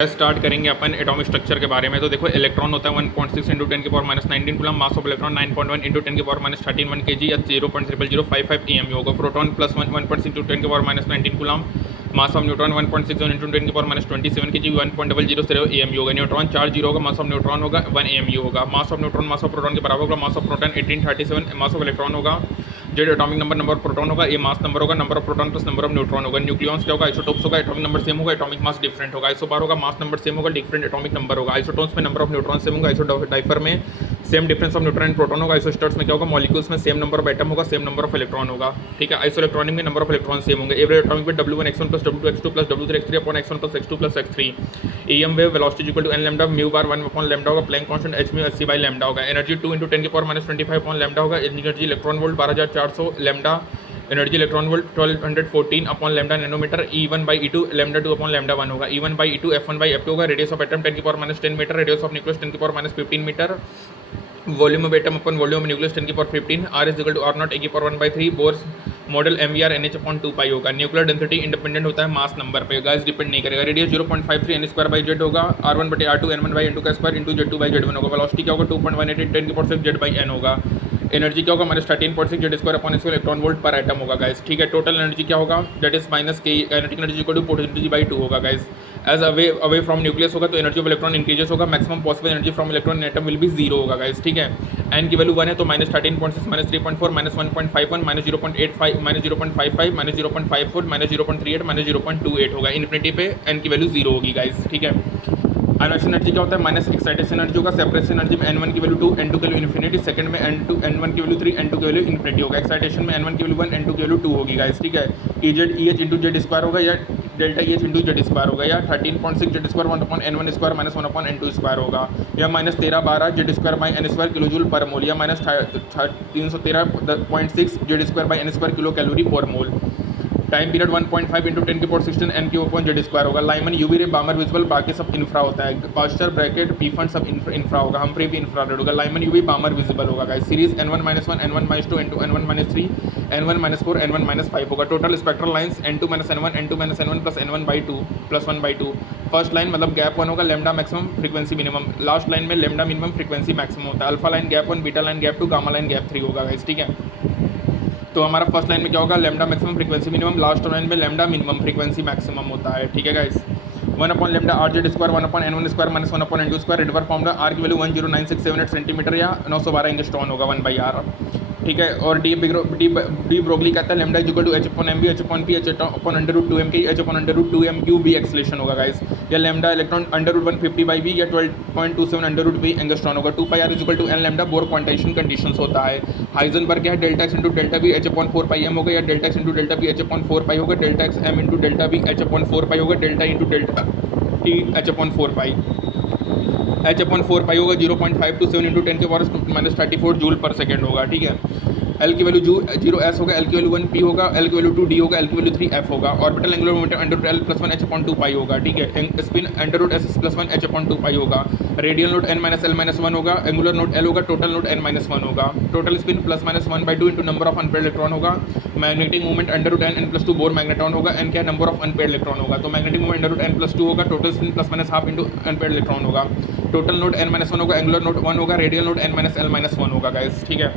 Start करेंगे अपन atomic structure के बारे में। तो देखो इलेक्ट्रॉन होता है 1.6 इंटू 10 की power minus 19 coulomb, mass of electron 9.1 into 10 की पावर माइनस 13 1 kg या 0.00055 EMU होगा। प्रोटॉन प्लस 1.6 इंटू 10 की power minus 19 coulomb, mass of neutron 1.67 into 10 की पावर माइनस 27 kg 1.000 EMU होगा। न्यूट्रॉन चार्ज 0 होगा, मास ऑफ न्यूट्रॉन होगा 1 EMU होगा। Mass of neutron mass of proton के बराबर होगा। Mass of proton 1837, mass of electron होगा Z atomic number of proton होगा, ये मास नंबर होगा, number of proton plus number of neutron होगा। न्यूक्लियॉन्स क्या होगा, आइसोटोप्स होगा, एटॉमिक नंबर सेम होगा, एटॉमिक मास डिफरेंट होगा। आइसोबार होगा, मास नंबर सेम होगा, डिफरेंट एटॉमिक नंबर होगा। आइसोटोन्स में नंबर ऑफ न्यूट्रॉन सेम होगा, आइसोडाइफर में same difference of neutron and proton होगा। आइसोस्टर्स में क्या होगा, मॉलिक्यूल्स में सेम नंबर ऑफ एटम होगा, सेम नंबर ऑफ इलेक्ट्रॉन होगा। ठीक है, आइसोइलेक्ट्रॉनिक में नंबर ऑफ इलेक्ट्रॉन सेम होंगे। एवरेज एटॉमिक में W1 x1 plus W2 x2 plus W3 x3 upon x1 plus x2 plus x3। EM wave velocity equal to n lambda, mu bar 1 upon lambda होगा, Planck constant h mu 80 by lambda होगा। Energy 2 into 10 की power minus 25 upon lambda होगा। Energy electron volt 12400 lambda. Energy electron volt 1214 upon lambda nanometre. E1 by E2 lambda 2 upon lambda 1 होगा। E1 by E2 F1 by F2 होगा। Radius of atom 10 की power minus 10 metre, radius of nucleus 10 की power minus 15 metre. Volume of atom upon volume of nucleus 10 की power 15। R is equal to R nought A की power 1/3। Bohr's model MVR NH अपॉन 2 pi होगा। Nuclear density independent होता है mass number पे, guys depend नहीं करेगा। Radius 0.53 n square by Z होगा। R1 बटे R2 N1 बाई N2 का square into Z2 by Z1 होगा। वेलोसिटी क्या होगा, 2.188 10 की पावर 6 Z बाई N होगा। एनर्जी क्या होगा, minus 13.6 Z square upon square electron volt per atom होगा गाइस। ठीक है, टोटल एनर्जी क्या होगा, दैट इज माइनस के kinetic energy equal to potential energy by 2 होगा guys. As away from nucleus होगा तो एनर्जी ऑफ इलेक्ट्रॉन इंक्रीजेस होगा। Maximum possible energy from electron in atom will be 0 होगा गाइस। ठीक है, एन की वैल्यू 1 है तो minus 13.6 minus 3.4 minus 1.51 minus 0.85 minus 0.55 minus 0.54 minus 0.38 minus 0.28 होगा। इन्फिनिटी पे एन की वैल्यू 0 होगी गाइस। ठीक है, आयोनाइजेशन एनर्जी क्या होता है, माइनस एक्साइटेशन एनर्जी होगा। सेपरेशन एनर्जी में N1 की वैल्यू 2, N2 की वैल्यू इन्फिनिटी, सेकंड में N1 की वैल्यू 3, N2 की वैल्यू इन्फिनिटी होगा। एक्साइटेशन में N1 की वैल्यू 1, N2 की वैल्यू 2 होगी गाइस। ठीक है, EH इंटू जेड स्क्वायर होगा या delta EH into Z square होगा, या 13.6 Z square 1 upon N1 square minus 1 upon N2 square होगा, या minus 1312 Z square by N square kilo joule per mole, या minus 313.6 Z square by N square kilo calorie per mole. Time period 1.5 into 10 की power 16 n cube upon Z square होगा। Lyman UV ray Balmer visible, बाकी सब infra होता है। Pastor bracket P fund सब infra होगा। हमफ्री भी इंफ्रारेड होगा। लाइमन यूवी बामर विजिबल होगा guys. Series N1 -1 N1 -2 N1 -3 N1 -4 N1 -5 होगा। Total spectral lines N2 -N1 N2 -N1 plus N1/2 plus 1/2। First line मतलब गैप 1 होगा, lambda maximum frequency minimum. Last line में lambda minimum frequency maximum होता है। Alpha line gap 1, beta line gap 2, gamma line gap 3 होगा guys. ठीक है, तो हमारा फर्स्ट लाइन में क्या होगा, lambda maximum frequency minimum, last line में लैम्डा मिनिमम फ्रीक्वेंसी मैक्सिमम होता है। ठीक है guys, 1 upon lambda R Z square 1 upon N1 square minus 1 upon N2 square. Rydberg formula R की वैल्यू 109678 सेंटीमीटर या 912 एंगस्ट्रॉन होगा 1/r। ठीक है, और डी ब्रोगली कहता है lambda equal to H upon M B H upon P H upon under root 2 M K H upon under root 2 M Q B acceleration होगा guys. या lambda electron under root 150 by V या 12.27 under root V angstrom होगा। 2πr is equal to n lambda Bohr quantization conditions होता है। Heisenberg क्या है, delta x into delta B H upon 4 पाई M होगा, या delta x into delta B H upon 4 pi होगा, delta x M into delta B H upon 4 pi होगा, delta into delta T H upon 4 pi H upon 4 pi होगा। 0.527 into 10 के power minus 34 joule per second होगा। ठीक है, L की value 0 S होगा, L की वैल्यू 1 P होगा, L की वैल्यू 2 D होगा, L की वैल्यू 3 F होगा। Orbital angular momentum under root L plus 1 H upon 2 pi होगा। ठीक है, spin under root S plus 1 H upon 2 pi होगा। Radial node N minus L minus 1 होगा, एंगुलर नोट L होगा, total node N minus 1 होगा। Total spin plus minus 1/2 into number of unpaired electron होगा। Magnetic movement under root N plus 2 Bohr magnetron होगा। N क्या number of unpaired electron होगा, तो magnetic movement under root N plus 2 होगा। Total spin plus minus half into unpaired electron होगा। Total node N minus 1 होगा, angular node 1 होगा, radial node N minus L minus 1 होगा guys. ठीक है,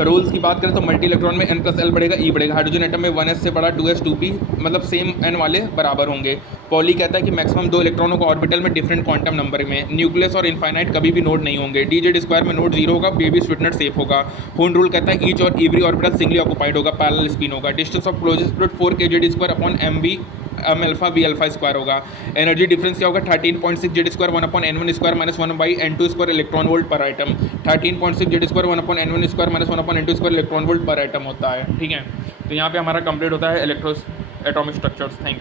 rules की बात करें तो मल्टी इलेक्ट्रॉन में N प्लस L बढ़ेगा, E बढ़ेगा। हाइड्रोजन एटम में 1s से बड़ा 2s 2p मतलब सेम N वाले बराबर होंगे। पॉली कहता है कि मैक्सिमम 2 इलेक्ट्रॉनों को ऑर्बिटल में डिफरेंट क्वांटम नंबर में। न्यूक्लियस और इनफाइनाइट कभी भी नोड नहीं होंगे। डी जेड स्क्वायर में नोड 0 होगा, बेबी स्वीटनर सेफ होगा। होन रूल कहता है ईच और एवरी ऑर्बिटल सिंगली ऑक्युपाइड होगा, पैरेलल स्पिन होगा। Distance of closest split 4 kz square upon MV M alpha V alpha square होगा। एनर्जी डिफरेंस क्या होगा, 13.6 Z square 1 upon N1 square minus 1 by N2 square electron volt per atom. 13.6 Z square 1 upon N1 square minus 1 upon N2 square electron volt per atom होता है। ठीक है, तो यहाँ पे हमारा कंप्लीट होता है एटॉमिक स्ट्रक्चर्स। Thank you.